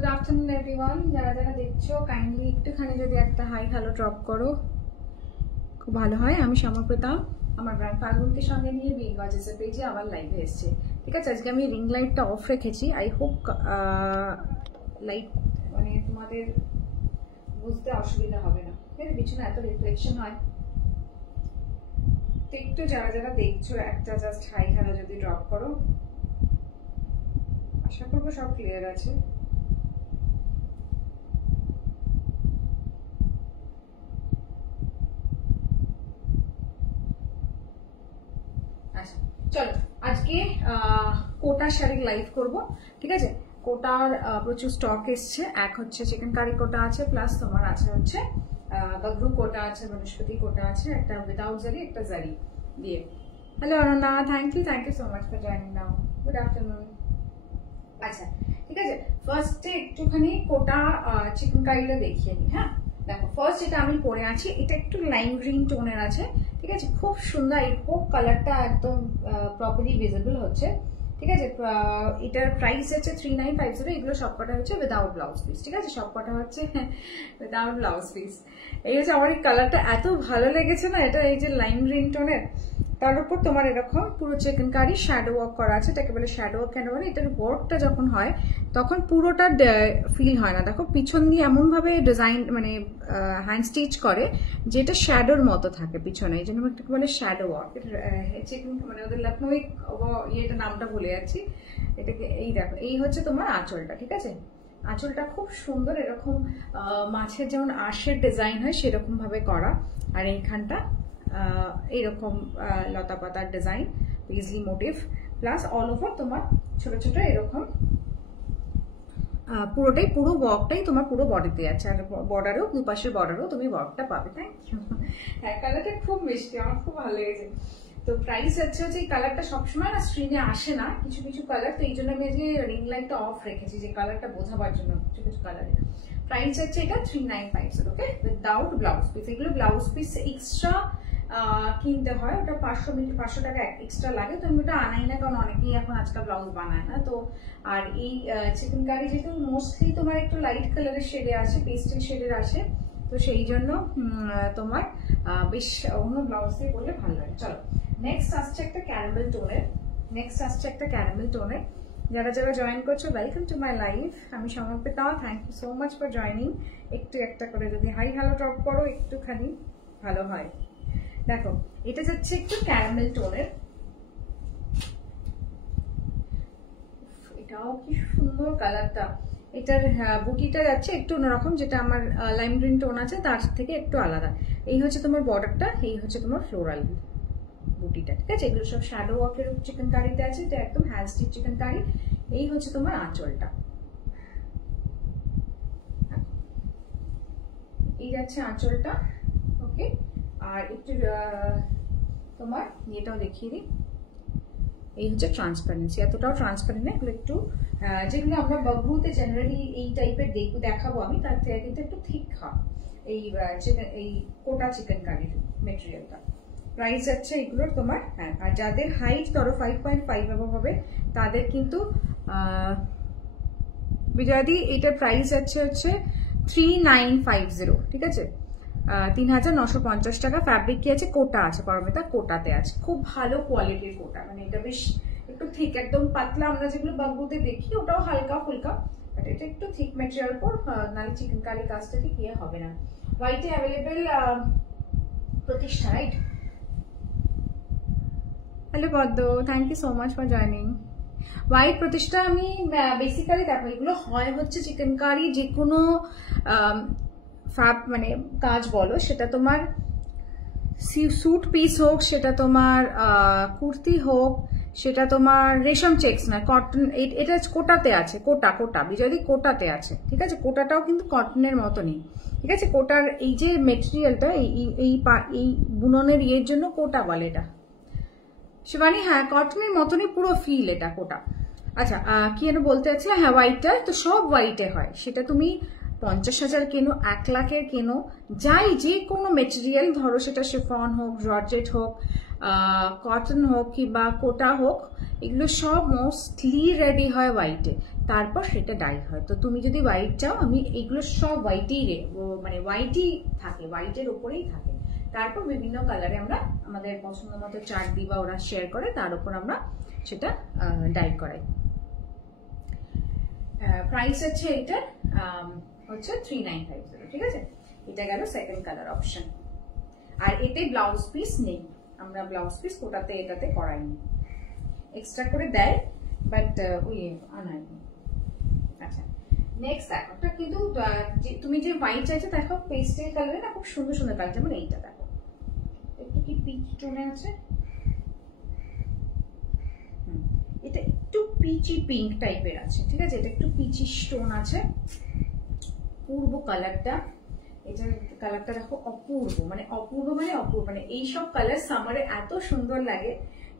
Good afternoon everyone, যারা যারা দেখছো কাইন্ডলি একটুখানি যদি একটা হাই হ্যালো ড্রপ করো খুব ভালো হয়। আমি সমপ্রতা আমার ব্র্যান্ড ফাল্গুনকে সঙ্গে নিয়ে বিং গজেসের পেজে আবার লাইভে এসেছি। ঠিক আছে, আজকে আমি রিং লাইটটা অফ রেখেছি। আই হোপ লাইট মানে তোমাদের বুঝতে অসুবিধা হবে না। ঠিক আছে, পিছনে এত রিফ্লেকশন হয় তো একটু যারা যারা দেখছো একটা জাস্ট হাই হ্যালো যদি ড্রপ করো, আশা করবো সব ক্লিয়ার আছে। আচ্ছা চলো, আজকে কোটা শাড়ির লাইভ করব। ঠিক আছে, কোটার প্রচুর স্টক এসছে। এক হচ্ছে চিকেন কারি কোটা আছে, প্লাস তোমার আছে হচ্ছে গগরু কোটা আছে, বনস্পতি কোটা আছে, একটা উইদাউট জারি একটা জারি দিয়ে। Hello Aruna, thank you so much for joining now. Good afternoon. আচ্ছা ঠিক আছে, ফার্স্টে একটুখানি কোটা চিকেন কারিটা দেখিয়ে নিই। হ্যাঁ দেখো, ফার্স্ট যেটা আমি পরে আছি এটা একটু লাইম গ্রিন টোনের আছে। ঠিক আছে, খুব সুন্দর। এই হোপ কালারটা একদম প্রপারলি ভিজিবল হচ্ছে। ঠিক আছে, এটার প্রাইস হচ্ছে 3950। এগুলো সবকটা হচ্ছে উইদাউট ব্লাউজ পিস। ঠিক আছে, সবকটা হচ্ছে উইদাউট ব্লাউজ পিস। এই হচ্ছে আমার এই কালারটা এত ভালো লেগেছে না, এটা এই যে লাইম গ্রিন টোনের, তার উপর তোমার এরকম পুরো চিকেন কারি শ্যাডো ওয়ার্ক করা আছে। এটাকে বলে শ্যাডো ওয়ার্ক কেন বলে, এটার ওয়ার্কটা যখন হয় তখন পুরোটা ফিল হয় না। দেখো পিছন দিয়ে এমন ভাবে ডিজাইন মানে হ্যান্ড স্টিচ করে যেটা শ্যাডোর মতো থাকে পিছনে, এই জন্য এটাকে বলে শ্যাডো ওয়ার্ক। চিকেন মানে ওদের লখনৌ ইয়েটা নামটা ভুলে যাচ্ছি। এটাকে এই দেখো, এই হচ্ছে তোমার আঁচলটা। ঠিক আছে, আঁচলটা খুব সুন্দর, এরকম মাছের যেমন আঁশের ডিজাইন হয় সেরকম ভাবে করা। আর এইখানটা এইরকম লতা পাতার design, paisley motif, plus all over তোমার ছোট ছোট এরকম পুরোটাই, পুরো ওয়ার্কটাই তোমার পুরো বডিতে আছে। আর বর্ডারেও, দুপাশের বর্ডারেও তুমি ওয়ার্কটা পাবে। Thank you. হ্যাঁ, কালারটা খুব মিষ্টি, আমার খুব ভালো লেগেছে। তো প্রাইস হচ্ছে এই কালারটা সবসময় না স্ক্রিনে আসে না, কিছু কিছু কালার, তো এই জন্য আমি আজকে রিং লাইটটা অফ রেখেছি যে কালারটা বোঝাবার জন্য। কিছু কিছু কালারের প্রাইস হচ্ছে এটা 3950। ওকে, উইদাউট ব্লাউজ পিস। এগুলো ব্লাউজ পিস এক্সট্রা কিনতে হয়, ওটা 500 টাকা এক্সট্রা লাগে। তো আমি ওটা আনাই না, কারণ অনেকেই এখন আজকাল ব্লাউজ বানায় না। তো আর এই চিকেন কারি যেহেতু মোস্টলি তোমার একটু লাইট কালারের শেডে আছে, পেস্টেল শেডের আছে, তো সেই জন্য তোমার বেশ অন্য ব্লাউজ দিয়ে করলে ভালো লাগে। চলো, নেক্সট আসছে একটা ক্যারামেল টোনের। যারা যারা জয়েন করছো, ওয়েলকাম টু মাই লাইভ। আমি Samarpita, thank you so much for joining. একটু একটা করে যদি হাই হ্যালো ড্রপ করো একটুখানি ভালো হয়। দেখো, এটা যাচ্ছে একটু ক্যারামেল টোনের, এটাও কি সুন্দর কালারটা। এটার বুটিটা যাচ্ছে একটু অন্যরকম, যেটা আমার লাইম গ্রিন টোন আছে তার থেকে একটু আলাদা। এই হচ্ছে তোমার বর্ডারটা, এই হচ্ছে তোমার ফ্লোরাল বুটিটা। ঠিক আছে, এগুলো সব শ্যাডো ওয়ার্কের চিকেন কারিতে আছে, এটা একদম হ্যান্ড স্টিচ চিকেন কারি। এই হচ্ছে তোমার আঁচলটা, এই যাচ্ছে আঁচলটা। ওকে, আর একটু তোমার ইয়েটাও দেখিয়ে দিই। এই হচ্ছে ট্রান্সপারেন্সি, এতটাও ট্রান্সপারেন্ট না, এগুলো একটু যেগুলো আমরা বগরুতে জেনারেলি এই টাইপের দেখাবো আমি, তার থেকে কিন্তু একটু থিক হয় এই কোটা চিকেন কারির মেটেরিয়ালটা। প্রাইস আছে এগুলোর তোমার, হ্যাঁ, আর যাদের হাইট ধরো 5.5 হবে তাদের কিন্তু বিজয়াদি এটার প্রাইস হচ্ছে 3950। ঠিক আছে, 3950 টাকা। ফ্যাব্রিক কি আছে, কোটা আছে, পারমিতা কোটাতে আছে, খুব ভালো কোয়ালিটির কোটা। মানে এটা বেশ একটু থিক, একদম পাতলা আমরা যেগুলো বাবুতে দেখি ওটাও হালকা ফুলকা, বাট এটা একটু থিক ম্যাটেরিয়াল পর, নালে চিকেন কারি কাজটা ঠিক ইয়ে হবে না। হোয়াইটে available Pratishtha, right? Hello Padma, thank you so much for joining. White Pratishtha আমি বেসিক্যালি দেখো, এগুলো হয় হচ্ছে চিকেন কারি যে কোনো মানে কাজ বলো, সেটা তোমার স্যুট পিস হোক, সেটা তোমার কুর্তি হোক, সেটা তোমার রেশম চেক্স না কটন, এটা কোটাতে আছে। কোটা বিজয়দি কোটাতে আছে। ঠিক আছে, কোটাটাও কিন্তু কটনের মতনই। ঠিক আছে, কোটার এই যে মেটেরিয়ালটা, এই বুননের ইয়ের জন্য কোটা বলে এটা। শিবানী, হ্যাঁ, কটনের মতনই পুরো ফিল এটা কোটা। আচ্ছা, কি যেন বলতে চাচ্ছিলাম, হ্যাঁ, হোয়াইটটা তো সব হোয়াইটে হয়, সেটা তুমি 50,000 কেনো, 1 লাখের কেনো, যাই যে কোনো মেটেরিয়াল ধরো, সেটা শিফন হোক, জর্জেট হোক, কটন হোক কিংবা কোটা হোক, এগুলো সব মোস্টলি রেডি হয় হোয়াইটে। তারপর সেটা ডাই হয়। তো তুমি যদি হোয়াইট চাও, আমি এগুলো সব হোয়াইটেই মানে হোয়াইটই থাকে, হোয়াইটের ওপরেই থাকে। তারপর বিভিন্ন কালারে আমরা আমাদের পছন্দ মতো চার্ট দিই বা ওরা শেয়ার করে, তার উপর আমরা সেটা ডাই করাই। প্রাইস হচ্ছে এটার হচ্ছে 3950, ঠিক আছে। এটা গেল সেকেন্ড কালার অপশন। আর এতে ব্লাউজ পিস নেই, আমরা ব্লাউজ পিস কোটাতে এটাতে করাইনি, এক্সট্রা করে দেয় বাট ওই আনাই। আচ্ছা নেক্সট দেখো, এটা কিন্তু তুমি যে হোয়াইট চাইছো দেখো পেস্টেল কালারে না খুব সুন্দর সুন্দর কালার, যেমন এইটা দেখো একটু কি পিচ টোনে আছে, এটা একটু পিচি পিঙ্ক টাইপের আছে, ঠিক আছে। এটা একটু পিচি স্টোন আছে, পূর্ব কালারটা, এটার কালারটা দেখো অপূর্ব, মানে অপূর্ব মানে অপূর্ব, মানে এইসব কালার সামারে এত সুন্দর লাগে।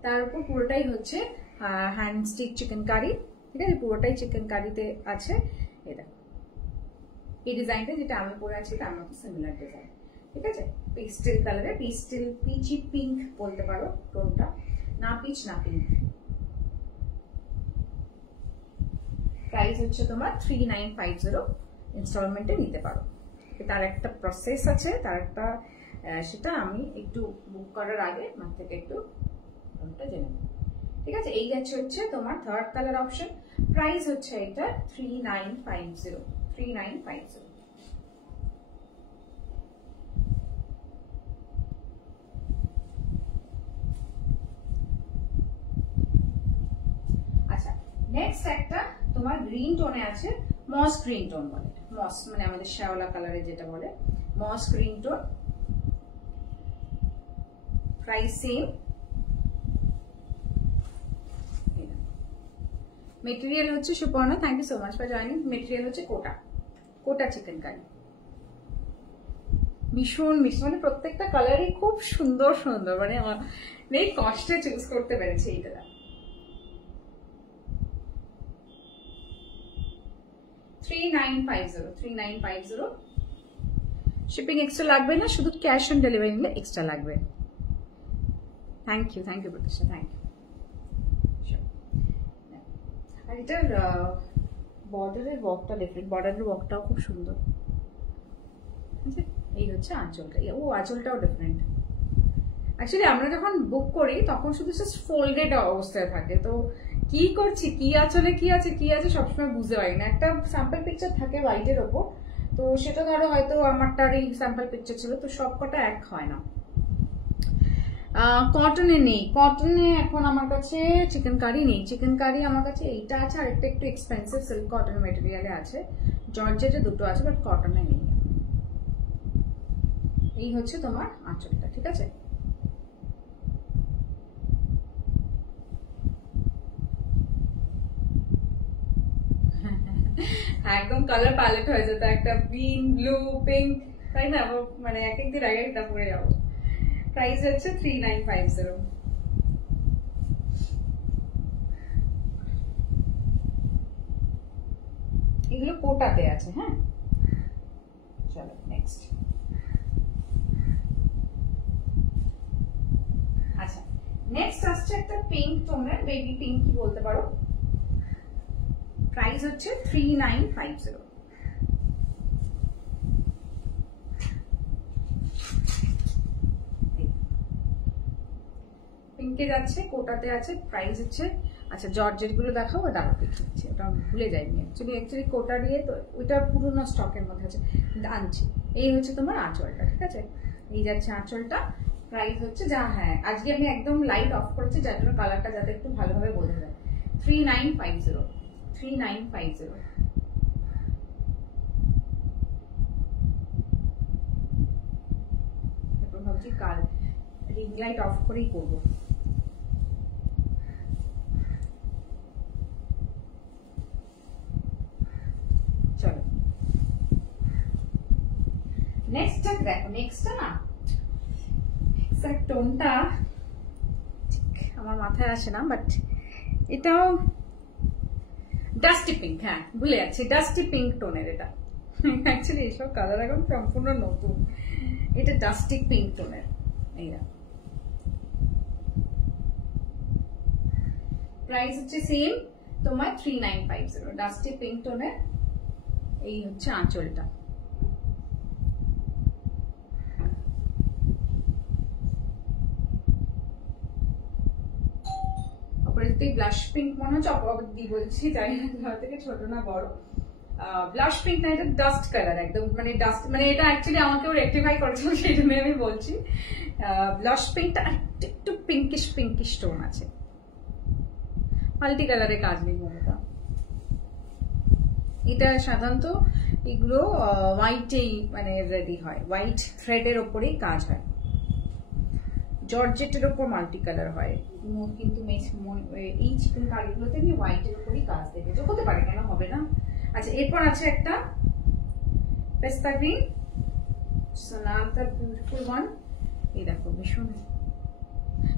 তার উপর পুরোটাই হচ্ছে হ্যান্ড স্টিচ চিকেন কারি, ঠিক আছে, পুরোটাই চিকেন কারিতে আছে। এই দেখো এই ডিজাইনটা যেটা আমি পরে আছি তার মতো সিমিলার ডিজাইন, ঠিক আছে। পেস্টেল কালারে, পেস্টেল পিচি পিঙ্ক বলতে পারো টোনটা, না পিচ না পিঙ্ক। প্রাইস হচ্ছে তোমার 3950, ইনস্টলমেন্টে নিতে পারো। তার একটা প্রসেস আছে, তার একটা সেটা আমি একটু বুক করার আগে আমার থেকে একটু জেনে নেব, ঠিক আছে। এই হচ্ছে তোমার থার্ড কালার অপশন। প্রাইস হচ্ছে এটা 3950, 3950। আচ্ছা নেক্সট একটা তোমার গ্রিন টোনে আছে, মস গ্রিন টোন বলে, মস মানে আমাদের শ্যাওলা কালারে যেটা বলে moss green tone. Price same. Material হচ্ছে Suparna, thank you so much for joining. Material হচ্ছে কোটা, কোটা চিকেন কারি। ভীষণ ভীষণ মানে প্রত্যেকটা কালারই খুব সুন্দর সুন্দর, মানে আমার নেই কষ্টে চুজ করতে পেরেছি এইটা। 3950, 3950। শিপিং এক্সট্রা লাগবে না, শুধু ক্যাশ অন ডেলিভারি নিলে এক্সট্রা লাগবে। থ্যাংক ইউ প্রতিষ্ঠা, থ্যাংক ইউ। আর এটার বর্ডারের ওয়ার্কটা ডিফারেন্ট, বর্ডারের ওয়ার্কটাও খুব সুন্দর। এই হচ্ছে আঁচলটা, ও আঁচলটাও ডিফারেন্ট। অ্যাকচুয়ালি আমরা যখন বুক করি তখন শুধু জাস্ট ফোল্ডেড অবস্থায় থাকে, তো কি করছি কি আঁচলে কি আছে সবসময় বুঝতে পারি না। একটা স্যাম্পল পিকচার থাকে হোয়াইটের ওপর, তো সেটা ধরো হয়তো আমারটার এই স্যাম্পল পিকচার ছিল, তো সবকটা এক হয় না। কটনে নেই, কটনে এখন আমার কাছে চিকেন কারি নেই। চিকেন কারি আমার কাছে এইটা আছে, আর একটা একটু এক্সপেন্সিভ সিল্ক কটন মেটেরিয়ালে আছে, জর্জেটে দুটো আছে, বাট কটনে নেই। এই হচ্ছে তোমার আঁচলটা, ঠিক আছে। একদম কালার প্যালেট হয়ে যেত, একটা গ্রিন ব্লু পিঙ্ক, তাই না, মানে এক একদিন আগে একটা পরে যাবো। প্রাইস হচ্ছে 3950। এগুলো কোটাতে আছে, হ্যাঁ। চলো নেক্সট। আচ্ছা নেক্সট আসছে একটা পিঙ্ক টোনের, বেবি পিঙ্ক কি বলতে পারো। প্রাইস হচ্ছে 3950। পিঙ্কে যাচ্ছে, কোটাতে আছে, প্রাইস হচ্ছে। আচ্ছা জর্জেট গুলো দেখাবো, দাঁড়াও দেখাচ্ছি, ওটা ভুলে যাইনি। অ্যাকচুয়ালি কোটা দিয়ে তো ওইটা পুরোনো স্টকের মধ্যে আছে, আনছি। এই হচ্ছে তোমার আঁচলটা, ঠিক আছে। এই যাচ্ছে আঁচলটা। প্রাইস হচ্ছে যা, হ্যাঁ আজকে আমি একদম লাইট অফ করেছি যার জন্য কালারটা যাতে একটু ভালোভাবে বোঝা যায়। 3950, 3950। এখন ভাবছি কাল রিং লাইট অফ করেই করবো। চলো নেক্সট দেখো, নেক্সটটা না এক্সাক্ট টোনটা আমার মাথায় আসে না, বাট এটাও ডাস্টি পিঙ্ক, হ্যাঁ ভুলে যাচ্ছি, ডাস্টি পিঙ্ক টোনের এটা। অ্যাকচুয়ালি এইসব কালার এখন সম্পূর্ণ নতুন। এটা ডাস্টি পিঙ্ক টোনের। এইটা প্রাইস হচ্ছে সেম তোমার 3950 ডাস্টি পিঙ্ক টোনের। এই হচ্ছে আঁচলটা। অপরাজিত ব্লাশ পিঙ্ক মনে হচ্ছে, অপরাজিত বলছি জানি না তোমার থেকে ছোট না বড়। ব্লাশ পিঙ্ক না, এটা ডাস্ট কালার একদম, মানে ডাস্ট, মানে এটা অ্যাকচুয়ালি আমাকেও রেকটিফাই করেছিল, সেই জন্য আমি বলছি। ব্লাশ পিঙ্কটা একটু পিঙ্কিশ টোন আছে, মাল্টি কালারে কাজ নেই মমতা। এটা সাধারণত এগুলো হোয়াইটেই মানে রেডি হয়, হোয়াইট থ্রেডের ওপরেই কাজ হয়, জর্জেটের ওপর মাল্টি কালার হয়। কিন্তু এই চিকেন কারিগুলোতে আমি হোয়াইটের ওপরই কাজ দেখেছি, হতে পারে, কেন হবে না। আচ্ছা, এরপর আছে একটা পেস্তা গ্রিন, সোনাটা বিউটিফুল ওয়ান। এই দেখো ভীষণ,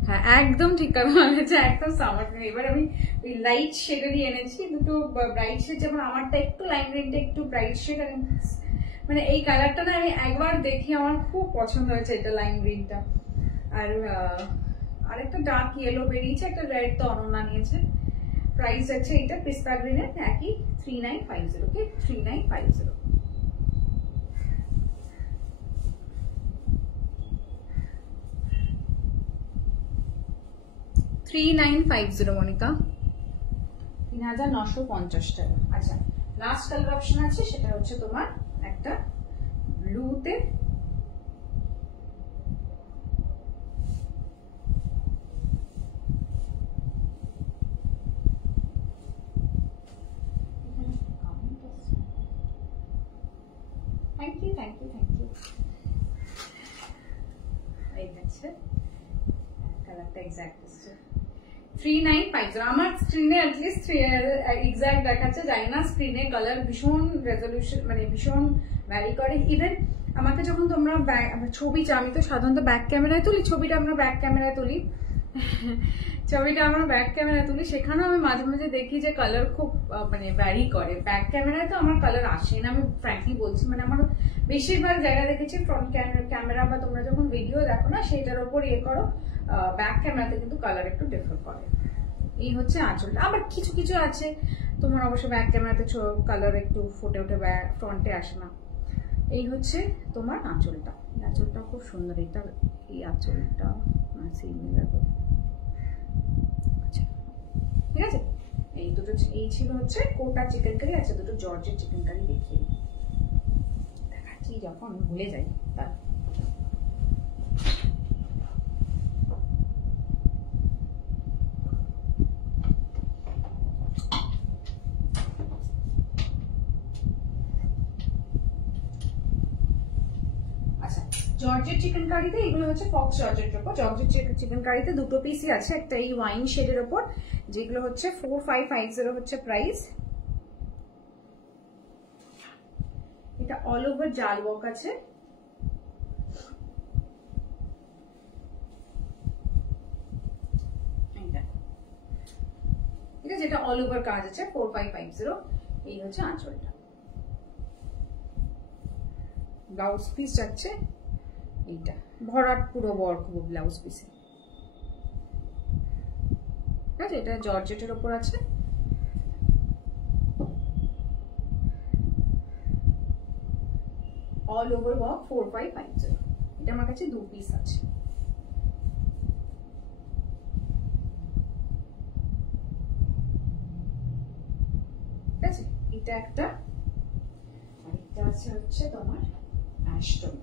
হ্যাঁ একদম ঠিক কথা বলেছে, একদম সামার। এবার আমি ওই লাইট শেডেরই এনেছি, দুটো ব্রাইট শেড, যেমন আমারটা একটু লাইম গ্রিনটা একটু ব্রাইট শেড, আর মানে এই কালারটা না আমি একবার দেখি আমার খুব পছন্দ হয়েছে, এটা লাইম গ্রিনটা। আর একটা ডার্ক ইয়েলো বেরিয়েছে, একটা রেড তো অনন্যা নিয়েছে। প্রাইস আছে এটা পিস্তা গ্রিনের একই 3950, ওকে 3950। 3950 মনিকা, 3950 টাকা। আচ্ছা, লাস্ট কালার অপশন আছে, সেটা হচ্ছে তোমার একটা ব্লুতে, থ্যাংক ইউ এই হচ্ছে কালারটা এক্স্যাক্ট আসছে 3950। আমার স্ক্রিনে অ্যাটলিস্ট এক্স্যাক্ট দেখাচ্ছে, জানি না স্ক্রিনে কালার ভীষণ রেজলিউশন, মানে ভীষণ ভ্যারি করে। ইভেন আমাকে যখন তোমরা ছবি, আমি তো সাধারণত ব্যাক ক্যামেরায় তুলি ছবিটা, আমরা ব্যাক ক্যামেরায় তুলি ছবিটা আমরা ব্যাক ক্যামেরায় তুলি, সেখানেও আমি মাঝে মাঝে দেখি যে কালার খুব মানে ভ্যারি করে। ব্যাক ক্যামেরায় তো আমার কালার আসে না, আমি ফ্র্যাঙ্কলি বলছি, মানে আমার বেশিরভাগ জায়গায় দেখেছি ফ্রন্ট ক্যামেরা বা তোমরা যখন ভিডিও দেখো না সেটার ওপর ইয়ে করো, ব্যাক ক্যামেরাতে কিন্তু কালার একটু ডিফার করে। এই হচ্ছে আঁচলটা। আবার কিছু কিছু আছে তোমার অবশ্য ব্যাক ক্যামেরাতে কালার একটু ফুটে ওঠে, ফ্রন্টে আসে না। এই হচ্ছে তোমার আঁচলটা। আঁচলটা খুব সুন্দর, এটা এই আঁচলটা আচ্ছা ঠিক আছে। এই দুটো, এই ছিল হচ্ছে কোটা চিকেন কারি। আচ্ছা, দুটো জর্জের চিকেন কারি দেখিয়ে দেখাচ্ছি, যখন ভুলে যাই তার। জর্জেট চিকেন কারিতে এগুলো হচ্ছে ফক্স জর্জেটের উপর। জর্জেট চিকেন কারিতে দুটো পিসই আছে, একটা এই ওয়াইন শেডের উপর, যেগুলো হচ্ছে 4550 হচ্ছে প্রাইস। এটা অল ওভার জাল ওয়ার্ক আছে। ঠিক আছে, এটা অল ওভার কাজ আছে 4550। এই হচ্ছে আঁচলটা। ব্লাউজ পিস যাচ্ছে এইটা, ভরাট পুরো ওয়ার্ক হবে ব্লাউজ পিসে। ঠিক আছে, এটা জর্জেটের উপর আছে। All over work 4550। এটা আমার কাছে দু পিস আছে। ঠিক আছে, এটা একটা, আর এটা আছে হচ্ছে তোমার অ্যাশটোন।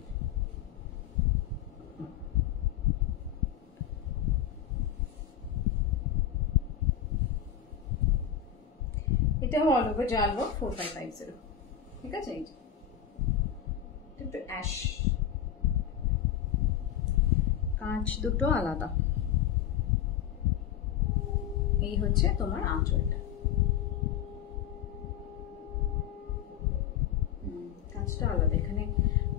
এটা অল ওভার জাল ওয়ার্ক 4550। ঠিক আছে, এই একটু অ্যাশ, কাঁচ দুটো আলাদা। এই হচ্ছে তোমার আঁচলটা। কাঁচটা আলাদা, এখানে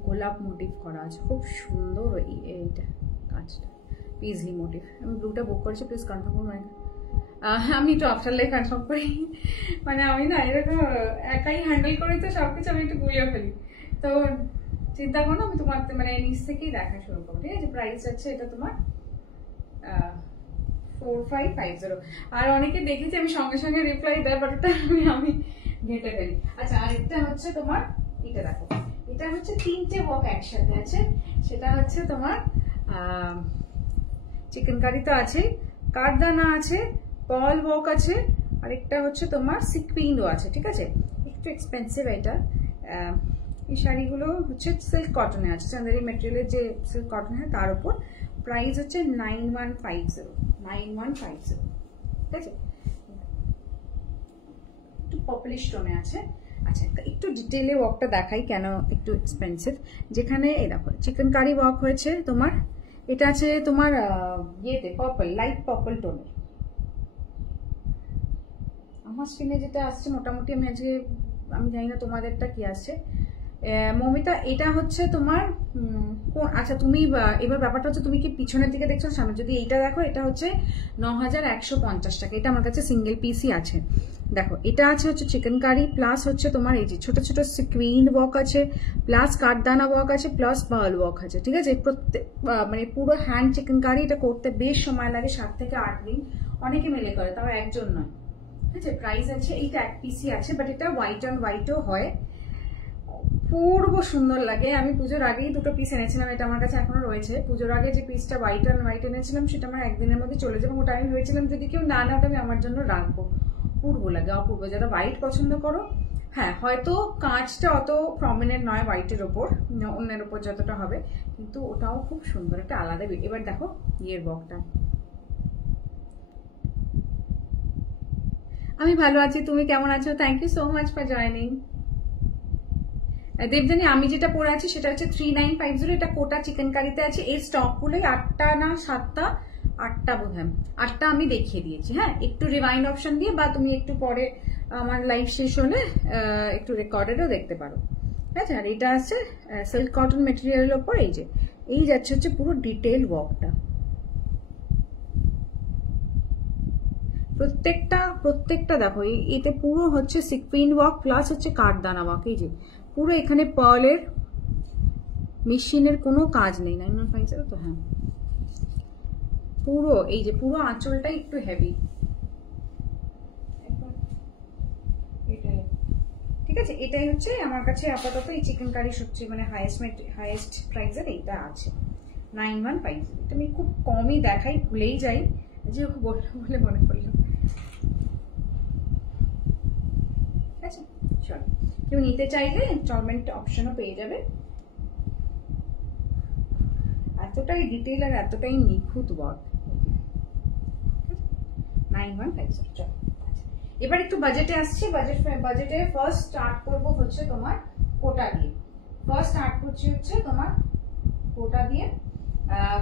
গোলাপ মোটিভ করা আছে, খুব সুন্দর। এইটা কাঁচটা পিজলি মোটিভ। আমি ব্লুটা বুক করেছি, প্লিজ কনফার্ম করুন। আমি একটু আফটারলাই কনফার্ম করি, মানে আমি না এরকম একাই হ্যান্ডেল করি তো সবকিছু, আমি একটু গুলিয়ে ফেলি। তো চিন্তা করো না, আমি তোমার মানে নিচ থেকেই দেখা শুরু করবো। ঠিক আছে, প্রাইস আছে এটা তোমার 4550। আর অনেকে দেখেছি আমি সঙ্গে সঙ্গে রিপ্লাই দেয়, বাট ওটা আমি ঘেটে ফেলি। আচ্ছা, আর এটা হচ্ছে তোমার, এটা দেখো, এটা হচ্ছে 3টে ওয়ার্ক একসাথে আছে। সেটা হচ্ছে তোমার চিকেন কারি তো আছে, কারদানা আছে, পার্ল ওয়ার্ক আছে, আর একটা হচ্ছে তোমার সিকুইনও আছে। ঠিক আছে, একটু এক্সপেন্সিভ এটা। এই শাড়িগুলো হচ্ছে সিল্ক কটনে আছে, চান্দেরি মেটেরিয়ালের যে সিল্ক কটন হয় তার উপর। প্রাইস হচ্ছে 9150। ঠিক আছে, একটু পপুলিশ টোনে আছে। আচ্ছা, একটু ডিটেলে ওয়ার্কটা দেখাই কেন একটু এক্সপেন্সিভ। যেখানে এই দেখো চিকেন কারি ওয়ার্ক হয়েছে তোমার, এটা আছে তোমার ইয়েতে পার্পল, লাইট পার্পল টোনে। আমার স্কিনে যেটা আসছে মোটামুটি, আমি আজকে আমি জানি না তোমাদেরটা কি আসছে মমিতা। এটা হচ্ছে তোমার আচ্ছা তুমি এবার ব্যাপারটা হচ্ছে তুমি কি পিছনের দিকে দেখছো সামনে? যদি এইটা দেখো, এটা হচ্ছে 9150 টাকা। এটা আমার কাছে সিঙ্গেল পিসই আছে। দেখো এটা আছে হচ্ছে চিকেন কারি, প্লাস হচ্ছে তোমার এই যে ছোট ছোট সিকুইন ওয়ার্ক আছে, প্লাস কাঠদানা ওয়ার্ক আছে, প্লাস পার্ল ওয়ার্ক আছে। ঠিক আছে, প্রত্যেক মানে পুরো হ্যান্ড চিকেন কারি। এটা করতে বেশ সময় লাগে, 7 থেকে 8 দিন। অনেকে মিলে করে, তাও একজন নয়। ঠিক আছে, প্রাইস আছে, এইটা এক পিসই আছে, বাট এটা হোয়াইট অন হোয়াইটও হয়, পূর্ব সুন্দর লাগে। আমি পুজোর আগেই 2টো পিস এনেছিলাম, এটা আমার কাছে এখনো রয়েছে। পুজোর আগে যে পিসটা হোয়াইট অ্যান্ড হোয়াইট এনেছিলাম সেটা আমার একদিনের মধ্যে চলে যাবে। ওটা আমি ভেবেছিলাম যদি কেউ না ওটা আমি আমার জন্য রাখবো। পূর্ব লাগে, অপূর্ব। যারা হোয়াইট পছন্দ করো, হ্যাঁ হয়তো কাঁচটা অত প্রমিনেন্ট নয় হোয়াইটের ওপর, অন্যের ওপর যতটা হবে, কিন্তু ওটাও খুব সুন্দর, একটা আলাদা। এবার দেখো ইয়ের বকটা। আমি ভালো আছি, তুমি কেমন আছো? Thank you so much for joining. Debjani, আমি যেটা পরে আছি সেটা হচ্ছে 3950। এটা কোটা চিকেন কারিতে আছে। এই স্টকগুলোই 8টা না 7টা, 8টা বোধ হয়, 8টা আমি দেখিয়ে দিয়েছি। হ্যাঁ, একটু রিমাইন্ড অপশন দিয়ে, বা তুমি একটু পরে আমার লাইভ শেষ হলে একটু রেকর্ডেডও দেখতে পারো। আচ্ছা, আর এটা আছে সিল্ক কটন মেটেরিয়ালের ওপর। এই যে এই যাচ্ছে হচ্ছে পুরো ডিটেল ওয়ার্কটা, প্রত্যেকটা দেখো। এতে পুরো হচ্ছে সিকুইন ওয়ার্ক প্লাস হচ্ছে কাঠদানা ওয়ার্ক। এই যে পুরো এখানে পার্লের মেশিনের কোনো কাজ নেই। 9150 তো, হ্যাঁ পুরো এই যে পুরো আঁচলটাই একটু হেভি। ঠিক আছে, এটাই হচ্ছে আমার কাছে আপাতত এই চিকেন কারি সবচেয়ে মানে হাইয়েস্ট প্রাইসের এইটা আছে 9150। এটা আমি খুব কমই দেখাই, ভুলেই যাই, যে বলে মনে পড়লো। আচ্ছা চল, কেউ নিতে চাইলে ইনস্টলমেন্ট অপশনও পেয়ে যাবে। এতটাই ডিটেইল আর এতটাই নিখুঁত ওয়ার্ক। 9150। চল, এবার একটু বাজেটে আসছি। বাজেটে ফার্স্ট স্টার্ট করব হচ্ছে তোমার কোটা দিয়ে। ফার্স্ট স্টার্ট করছি হচ্ছে তোমার কোটা দিয়ে।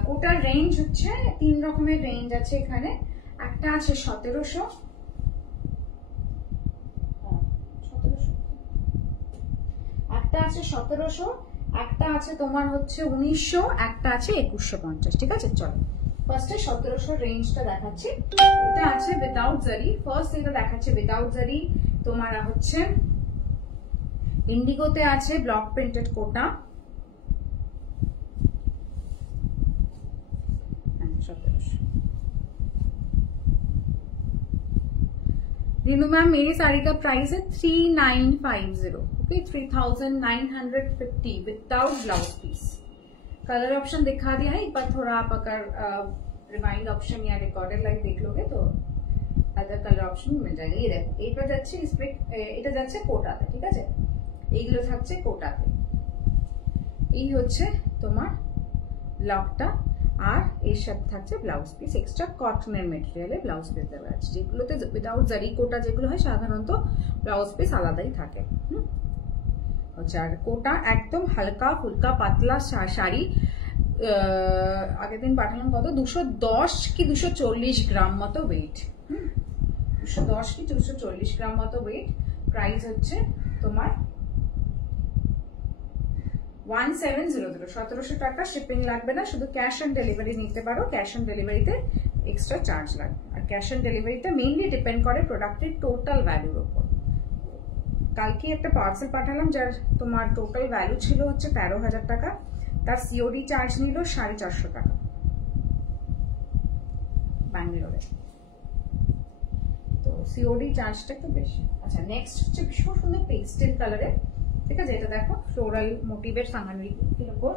কোটার রেঞ্জ হচ্ছে 3 রকমের রেঞ্জ আছে এখানে। একটা আছে 1700, একটা আছে 1700, একটা আছে তোমার হচ্ছে 1900, একটা আছে 2150। ঠিক আছে, চলো ফার্স্টে 1700 রেঞ্জটা দেখাচ্ছি। এটা আছে উইদাউট জারি। ফার্স্ট এটা দেখাচ্ছে উইদাউট জারি। তোমার হচ্ছে ইন্ডিগোতে আছে block printed Kota. 1700। Rinu ma'am, मेरी साड़ी का प्राइस है 3950। Okay, 3950 without blouse piece. Colour option दिखा दिया है, एक बार थोड़ा आप अगर रिमाइंड ऑप्शन या रिकॉर्डेड लाइव देख लोगे तो अदर कलर ऑप्शन मिल जाएगा। ये देखो, এটা যাচ্ছে এটা যাচ্ছে কোটাতে। ঠিক আছে, এইগুলো থাকছে কোটাতে। এই হচ্ছে তোমার লকটা, আর এর সাথে থাকছে ব্লাউজ পিস এক্সট্রা কটনের মেটেরিয়ালে ব্লাউজ পিস দেওয়া আছে। যেগুলোতে উইদাউট জারি কোটা যেগুলো হয় সাধারণত ব্লাউজ পিস আলাদাই থাকে। হচ্ছে আর কোটা একদম হালকা ফুলকা পাতলা শাড়ি। আগের দিন পাঠালাম কত, 210 কি 240 গ্রাম মতো ওয়েট। 210 কি 240 গ্রাম মতো ওয়েট। প্রাইস হচ্ছে তোমার 1700। 1700 টাকা। শিপিং লাগবে না, শুধু ক্যাশ অন ডেলিভারি নিতে পারো। ক্যাশ অন ডেলিভারিতে এক্সট্রা চার্জ লাগবে। আর ক্যাশ অন ডেলিভারিটা মেইনলি ডিপেন্ড করে প্রোডাক্টের টোটাল ভ্যালুর উপর। কালকে একটা পার্সেল পাঠালাম যার তোমার টোটাল ভ্যালু ছিল হচ্ছে 13,000 টাকা, তার সিওডি চার্জ নিল 450 টাকা। ব্যাঙ্গালোরে। তো সিওডি চার্জটা একটু বেশি। আচ্ছা নেক্সট হচ্ছে ভীষণ সুন্দর পেস্টেল কালারের, ঠিক আছে? এটা দেখো ফ্লোরাল মোটিভের সাঙ্গানির উপর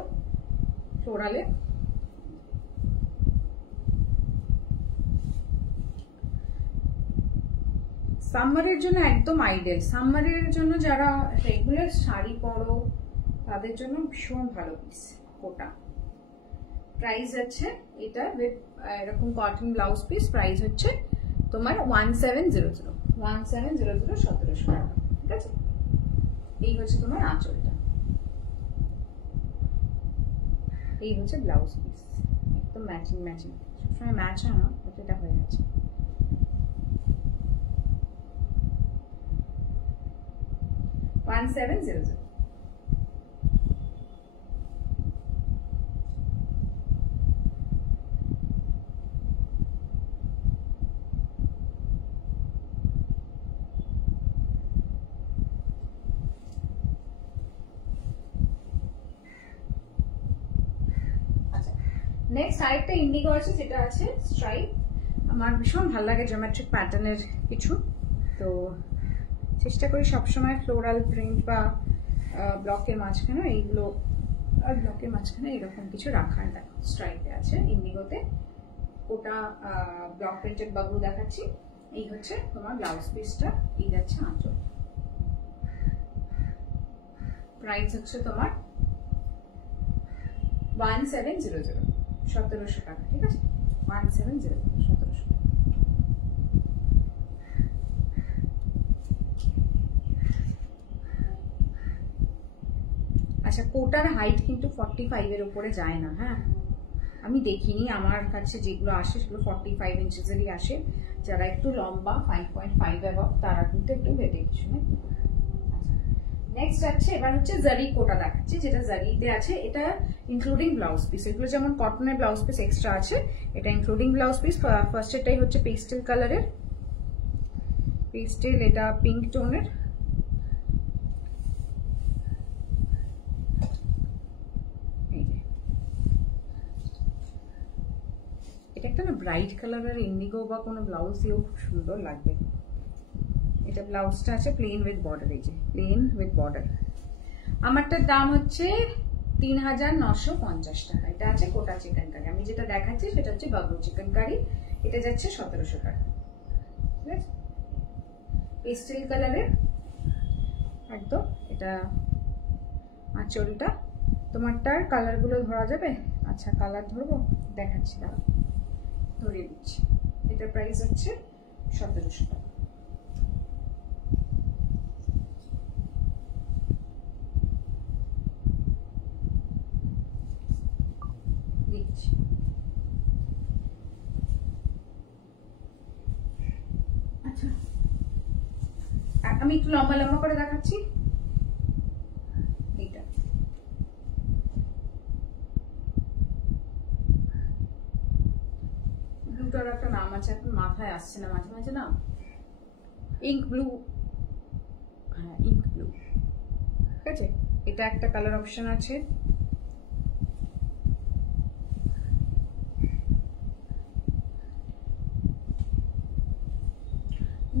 ফ্লোরালে, সামারের জন্য একদম আইডিয়াল। সামারের জন্য যারা রেগুলার শাড়ি পরো তাদের জন্য ভীষণ ভালো পিস। কোটা প্রাইস আছে এটা উইথ এরকম কটন ব্লাউজ পিস, প্রাইস হচ্ছে তোমার 1700 1700 টাকা, ঠিক আছে? এই হচ্ছে তোমার আঁচলটা, এই হচ্ছে ব্লাউজ পিস, একদম ম্যাচিং ম্যাচিং, সবসময় ম্যাচ হয় না, এটা হয়ে গেছে। $1700। নেক্সট আরেকটা ইন্ডিগো আছে, যেটা আছে স্ট্রাইপ। আমার ভীষণ ভালো লাগে জিওমেট্রিক প্যাটার্নের কিছু, তো চেষ্টা করি সবসময় ফ্লোরাল প্রিন্ট বা ব্লকের মাঝখানে এইগুলো, আর ব্লকের মাঝখানে এরকম কিছু রাখার। দেখো স্ট্রাইপে আছে ইন্ডিগোতে, ওটা ব্লক প্রিন্টেড বাবু দেখাচ্ছি। এই হচ্ছে তোমার ব্লাউজ পিসটা, এই যাচ্ছে আঁচল। প্রাইস হচ্ছে তোমার 1700 1700 টাকা, ঠিক আছে? 1700 1700। আচ্ছা কোটার হাইট কিন্তু 45 এর উপরে যায় না, হ্যাঁ আমি দেখিনি, আমার কাছে যেগুলো আসে সেগুলো 45 ইঞ্চেসেরই আসে। যারা একটু লম্বা 5.5 অ্যাবভ তারা কিন্তু একটু বেটে কিছু না। নেক্সট আছে এবার হচ্ছে জারি কোটা দেখাচ্ছি, যেটা জারিতে আছে, এটা ইনক্লুডিং ব্লাউজ পিস। এগুলো যেমন কটনের ব্লাউজ পিস এক্সট্রা আছে, এটা ইনক্লুডিং ব্লাউজ পিস। ফার্স্ট এটাই হচ্ছে পেস্টেল কালারের, পেস্টেল, এটা পিঙ্ক টোনের। এটা একটা না ব্রাইট কালারের ইন্ডিগো বা কোনো ব্লাউজ দিয়েও খুব সুন্দর লাগবে। এটা ব্লাউজটা আছে প্লেন উইথ বর্ডার, এই যে প্লেন উইথ বর্ডার। আমারটার দাম হচ্ছে 3950 টাকা। এটা আছে কোটা চিকেন কারি, আমি যেটা দেখাচ্ছি সেটা হচ্ছে বাবু চিকেন কারি, এটা যাচ্ছে 1700 টাকা, ঠিক আছে? পেস্টেল কালারের একদম। এটা আঁচলটা, তোমারটার কালারগুলো ধরা যাবে? আচ্ছা কালার ধরবো, দেখাচ্ছি, দাঁড়া ধরিয়ে দিচ্ছি। এটার প্রাইস হচ্ছে 1700 টাকা। আচ্ছা আমি একটু লম্বা লম্বা করে দেখাচ্ছি। এইটা ব্লুটার একটা নাম আছে, এখন মাথায় আসছে না, মাঝে মাঝে না, ইঙ্ক ব্লু, হ্যাঁ ইঙ্ক ব্লু, ঠিক আছে? এটা একটা কালার অপশন আছে।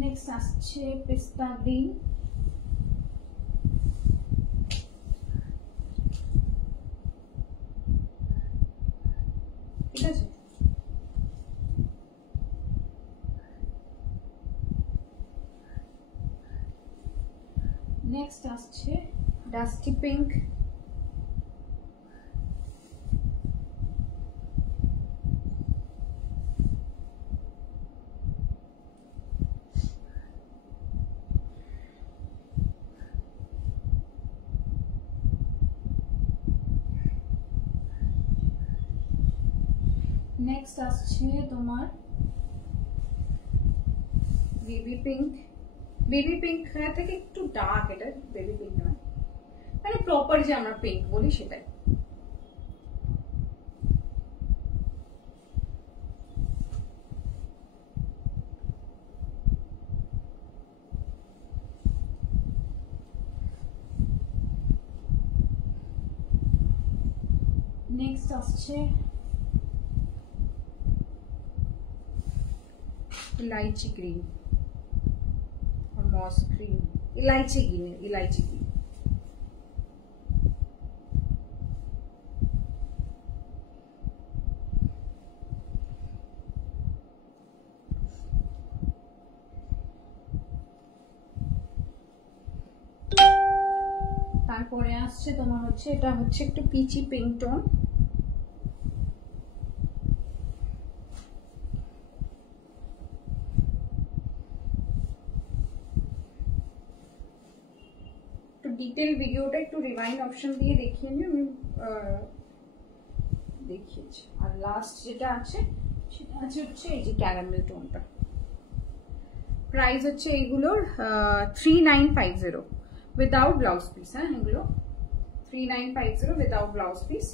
নেক্সট আসছে পিস্তা গ্রিন, ঠিক আছে? নেক্সট আসছে ডাস্টি পিঙ্ক, নেক্সট আসছে তোমার বেবি পিঙ্ক। বেবি পিঙ্ক থেকে একটু ডার্ক, এটা বেবি পিঙ্ক না, মানে প্রপার যে আমরা পিঙ্ক বলি সেটাই। নেক্সট আসছে इलायची ग्रीन और मॉस ग्रीन, इलायची ग्रीन, इलायची ग्रीन। তারপরে আসছে তোমার হচ্ছে এটা হচ্ছে একটু পিচি পিঙ্ক টোন, একটু ডিটেল ভিডিওটা একটু রিভাইন্ড অপশন দিয়ে দেখিয়ে নিই, আমি দেখিয়েছি। আর লাস্ট যেটা আছে সেটা আছে হচ্ছে এই যে ক্যারামেল টোনটা। প্রাইস হচ্ছে এইগুলোর 3950 উইদাউট ব্লাউজ পিস। হ্যাঁ, এগুলো 3950 উইদাউট ব্লাউজ পিস।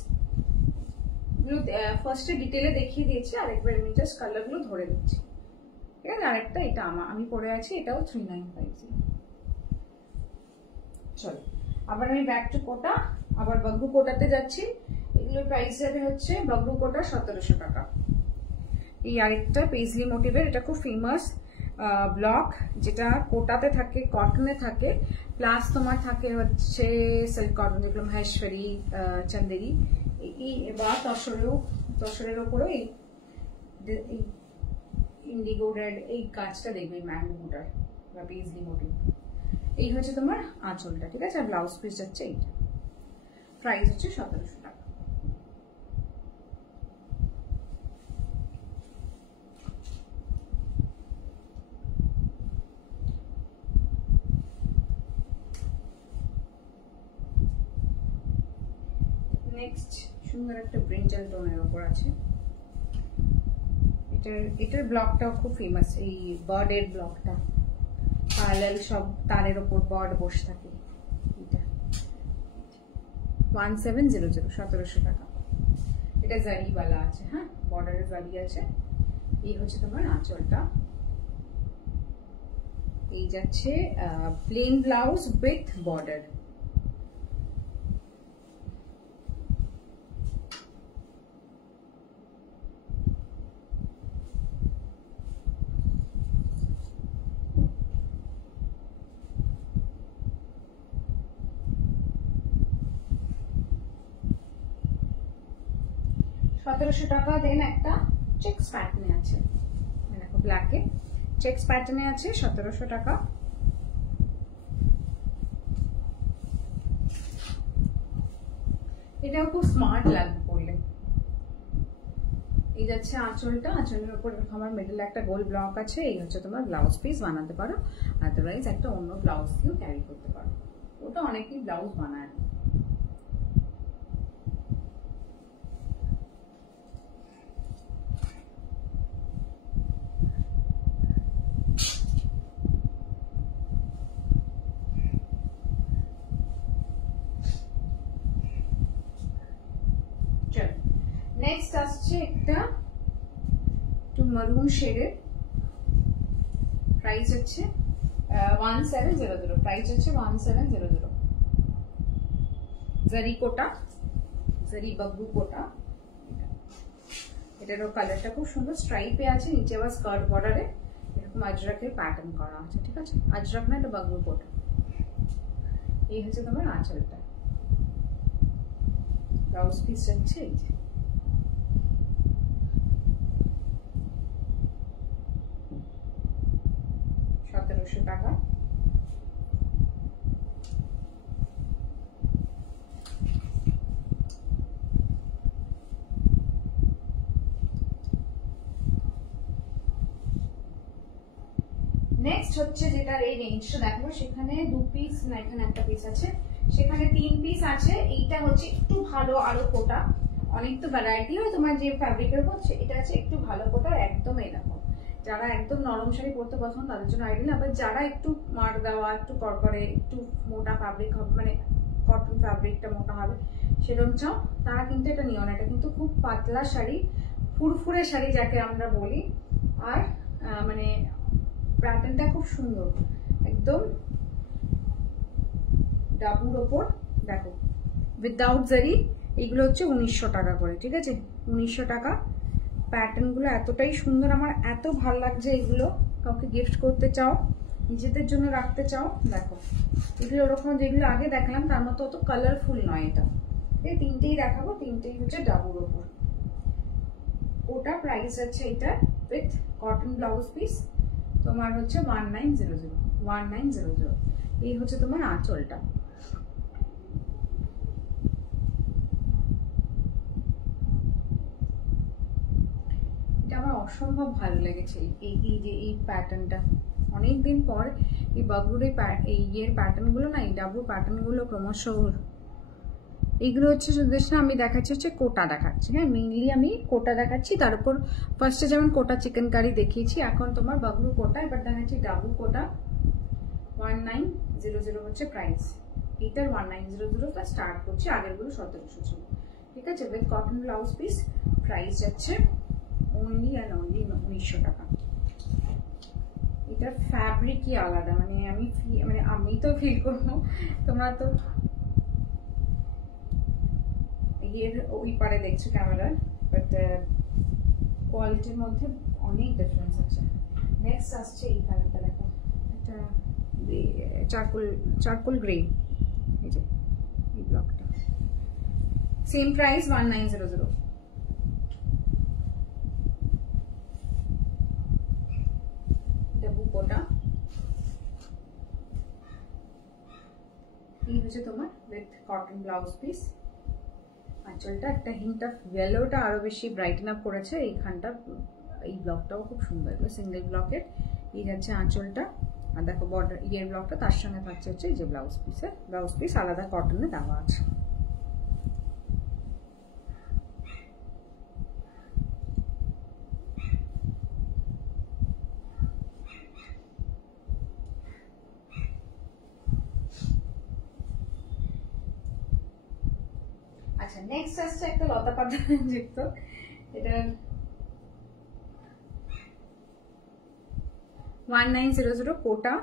এগুলো ফার্স্টে ডিটেলে দেখিয়ে দিয়েছি, আরেকবার আমি জাস্ট কালারগুলো ধরে দিচ্ছি, ঠিক আছে। আরেকটা এটা আমি পরে আছি, এটাও 3950। চলো আবার আমি ব্যাক টু কোটা, আবার বাগরু কোটাতে যাচ্ছি। এগুলোর প্রাইস যাবে হচ্ছে বাগরু কোটা 1700 টাকা। এই আরেকটা পেজলি মোটিভের, এটা খুব ফেমাস ব্লক, যেটা কোটাতে থাকে, কটনে থাকে, প্লাস তোমার থাকে হচ্ছে সিল্ক কটন, যেগুলো মহেশ্বরী, চন্দেরি, এই বা তসরের ওপরেও এই ইন্ডিগো রেড এই কাজটা দেখবে, ম্যাঙ্গোটার বা পেজলি মোটিভ। এই হচ্ছে তোমার আঁচলটা, ঠিক আছে। আর ব্লাউজ পিস যাচ্ছে এইটা, প্রাইস হচ্ছে 1700 টাকা। নেক্সট সুন্দর একটা ব্রিঞ্জাল টোনের উপর আছে, এটার ব্লকটাও খুব ফেমাস, এই বার্ডের ব্লকটা, প্যারালাল সব তারের উপর বার্ড বসে থাকে। এটা 1700, 1700 টাকা। এটা জারিওয়ালা আছে, হ্যাঁ, বর্ডারের জারি আছে। এই হচ্ছে তোমার আঁচলটা। এই যাচ্ছে প্লেন ব্লাউজ উইথ বর্ডার। টাকা। দেন একটা চেক্স প্যাটার্নে আছে, দেখো ব্ল্যাকে চেক্স প্যাটার্নে আছে, 1700 টাকা। এটাও খুব স্মার্ট লাগবে পরলে। এই যাচ্ছে আঁচলটা, আঁচলের উপর আমার মিডলে একটা গোল ব্লক আছে। এই হচ্ছে তোমার ব্লাউজ পিস বানাতে পারো, আদারওয়াইজ একটা অন্য ব্লাউজ দিয়েও ক্যারি করতে পারো, ওটা অনেকেই ব্লাউজ বানায়। নেক্সট আসছে একটা একটু মারুন শেডের, প্রাইস হচ্ছে 1700, প্রাইস হচ্ছে 1700। জারি কোটা, জারি বাবু কোটা। এটারও কালারটা খুব সুন্দর, স্ট্রাইপে আছে, নিচে আবার স্কার্ট বর্ডারে এরকম আজরাকের প্যাটার্ন করা আছে, ঠিক আছে। আজরাক না, এটা বাবু কোটা। এই হচ্ছে তোমার আঁচলটা, ব্লাউজ পিস হচ্ছে এই যে 1700 টাকা। নেক্সট হচ্ছে যেটা এই রেঞ্জটা দেখো, সেখানে 2 পিস না, এখানে একটা পিস আছে, সেখানে 3 পিস আছে। এইটা হচ্ছে একটু ভালো আরো কোটা, অনেক তো ভ্যারাইটি হয় তোমার যে ফ্যাব্রিকের হচ্ছে, এটা আছে একটু ভালো কোটা, একদম এরকম। যারা একদম নরম শাড়ি পরতে পছন্দ তাদের জন্য আইডিয়াল, আবার যারা একটু মার দেওয়া, একটু করকরে, একটু মোটা ফ্যাব্রিক হবে, মানে কটন ফ্যাব্রিকটা মোটা হবে সেরকম চাও, তারা কিন্তু এটা নিও না। এটা কিন্তু খুব পাতলা শাড়ি, ফুরফুরে শাড়ি যাকে আমরা বলি। আর মানে প্যাটার্নটা খুব সুন্দর, একদম ডাবুর ওপর দেখো, উইদাউট জারি। এইগুলো হচ্ছে 1900 টাকা করে, ঠিক আছে, 1900 টাকা। প্যাটার্নগুলো এতটাই সুন্দর, আমার এত ভালো লাগছে। এগুলো কাউকে গিফট করতে চাও, নিজেদের জন্য রাখতে চাও, দেখো এগুলো ওরকম যেগুলো আগে দেখালাম তার মতো অত কালারফুল নয়। এটা এই তিনটেই দেখাবো, তিনটেই হচ্ছে ডাবুর ওপর। ওটা প্রাইস আছে এটা উইথ কটন ব্লাউজ পিস তোমার হচ্ছে 1900 1900। এই হচ্ছে তোমার আঁচলটা। এটা আমার অসম্ভব ভালো লেগেছে এই প্যাটার্নটা। অনেকদিন পর এই বাবলুর এই ইয়ের প্যাটার্নগুলো না, এই ডাবুর প্যাটার্নগুলো ক্রমশ এইগুলো হচ্ছে সুদেশনা। আমি দেখাচ্ছি হচ্ছে কোটা দেখাচ্ছি, হ্যাঁ মেইনলি আমি কোটা দেখাচ্ছি। তার উপর ফার্স্টে যেমন কোটা চিকেন কারি দেখিয়েছি, এখন তোমার বাবলু কোটা, এবার দেখাচ্ছি ডাবু কোটা। 1900 হচ্ছে প্রাইস। এটার 1900 স্টার্ট করছে, আগেরগুলো 1700 ছিল, ঠিক আছে। With cotton blouse piece price যাচ্ছে অনলি অ্যান্ড অনলি 1900 টাকা। এটার ফ্যাব্রিকই আলাদা, মানে আমি তো ফিল করবো, তোমরা তো এর ওই পারে দেখছো ক্যামেরার, বাট কোয়ালিটির মধ্যে অনেক ডিফারেন্স আছে। নেক্সট আসছে এই কালারটা, দেখো একটা চারকোল গ্রে, এই যে এই ব্লকটা, সেম প্রাইস 1900। এটা বুকোটা, এই হচ্ছে তোমার উইথ কটন ব্লাউজ পিস। আঁচলটা একটা হিন্ট অফ ইয়েলোটা আরো বেশি ব্রাইটেন আপ করেছে এইখানটা। এই ব্লকটাও খুব সুন্দর, সিঙ্গেল ব্লকের। এই যাচ্ছে আঁচলটা, আর দেখো বর্ডার ইয়ের ব্লকটা, তার সঙ্গে থাকছে হচ্ছে এই যে ব্লাউজ পিস আলাদা কটনে দেওয়া আছে। আচ্ছা নেক্সট আসছে একটা লতা পাতা যুক্ত, এটা 1900 কোটা,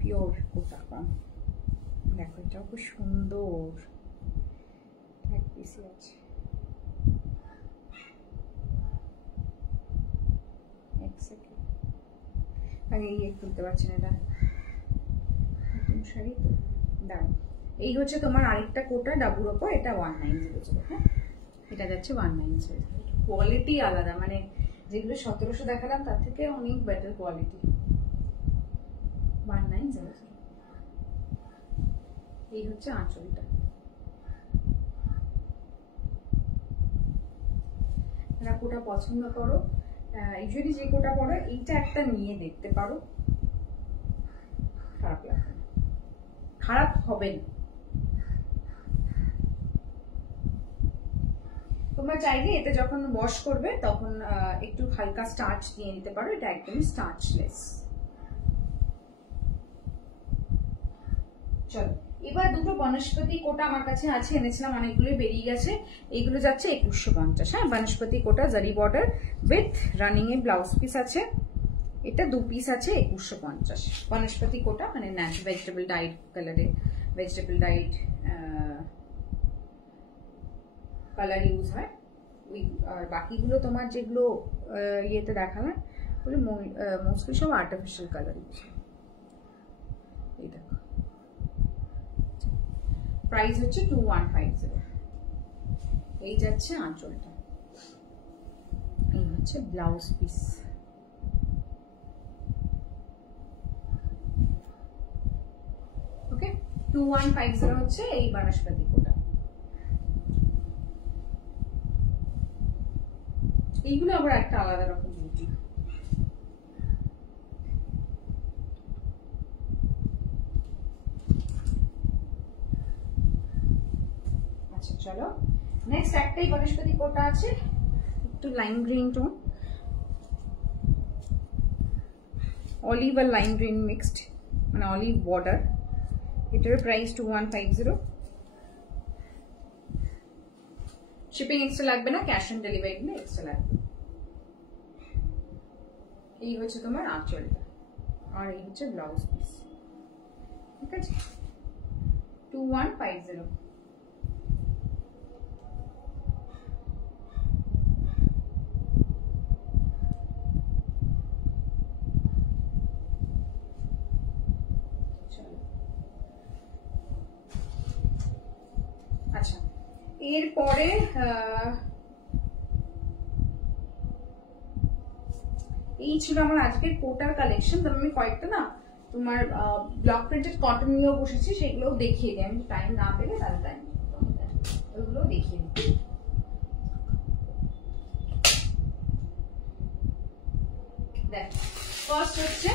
পিওর কোটা। দেখো এটাও খুব সুন্দর, এক পিসি আছে। এক সেকেন্ড, আগে ইয়ে খুলতে পারছি না, এটা নতুন শাড়ি তো। দাঁড়াও, এই হচ্ছে তোমার আরেকটা কোটা ডাবুর ওপর, এটা 1900। হ্যাঁ এটা যাচ্ছে 1900। কোয়ালিটি আলাদা, মানে যেগুলো 1700 দেখালাম তার থেকে অনেক বেটার কোয়ালিটি। 1900। এই হচ্ছে আঁচলটা। যারা কোটা পছন্দ করো, ইউজুয়ালি যে কোটা পরো, এইটা একটা নিয়ে দেখতে পারো, খারাপ লাগবে না, খারাপ হবে না। তোমরা চাইলে এতে যখন ওয়াশ করবে তখন একটু হালকা স্টার্চ দিয়ে নিতে পারো, এটা একদমই স্টার্চলেস। চলো এবার দুটো বনস্পতি কোটা আমার কাছে আছে, এনেছিলাম অনেকগুলো, বেরিয়ে গেছে। এইগুলো যাচ্ছে 2150। হ্যাঁ বনস্পতি কোটা জারি border with running A blouse piece আছে। এটা 2 পিস আছে 2150। বনস্পতি কোটা মানে ভেজিটেবল ডাইট কালারে, ভেজিটেবল ডাইট কালার ইউজ হয়। আর বাকিগুলো তোমার যেগুলো ইয়েতে দেখালাম ওগুলো মোস্টলি সব আর্টিফিশিয়াল কালার ইউজ হয়। এই দেখো প্রাইস হচ্ছে 2150। এই যাচ্ছে আঁচলটা, এই হচ্ছে ব্লাউজ পিস। ওকে 2150 হচ্ছে এই বনস্পতি কোটা। এইগুলো আবার একটা আলাদা রকম বিউটি। আচ্ছা চলো নেক্সট একটাই বনস্পতি কোটা আছে, একটু লাইম গ্রিন টোন, অলিভ আর লাইম গ্রিন মিক্সড, মানে অলিভ বর্ডার। এটার প্রাইস 2150। শিপিং এক্সট্রা লাগবে না, ক্যাশ অন ডেলিভারি দিলে এক্সট্রা লাগবে। এই হচ্ছে তোমার আঁচলটা, আর এই হচ্ছে ব্লাউজ পিস, ঠিক আছে। 2150। এরপরে এই ছিল আমার আজকের কোটার কালেকশন। তবে আমি কয়েকটা না তোমার ব্লক প্রিন্টেড কটন নিয়েও বসেছি, সেগুলোও দেখিয়ে দিই। আমি টাইম না পেলে তাহলে টাইম ওগুলো দেখিয়ে দিই। দেখ, ফার্স্ট হচ্ছে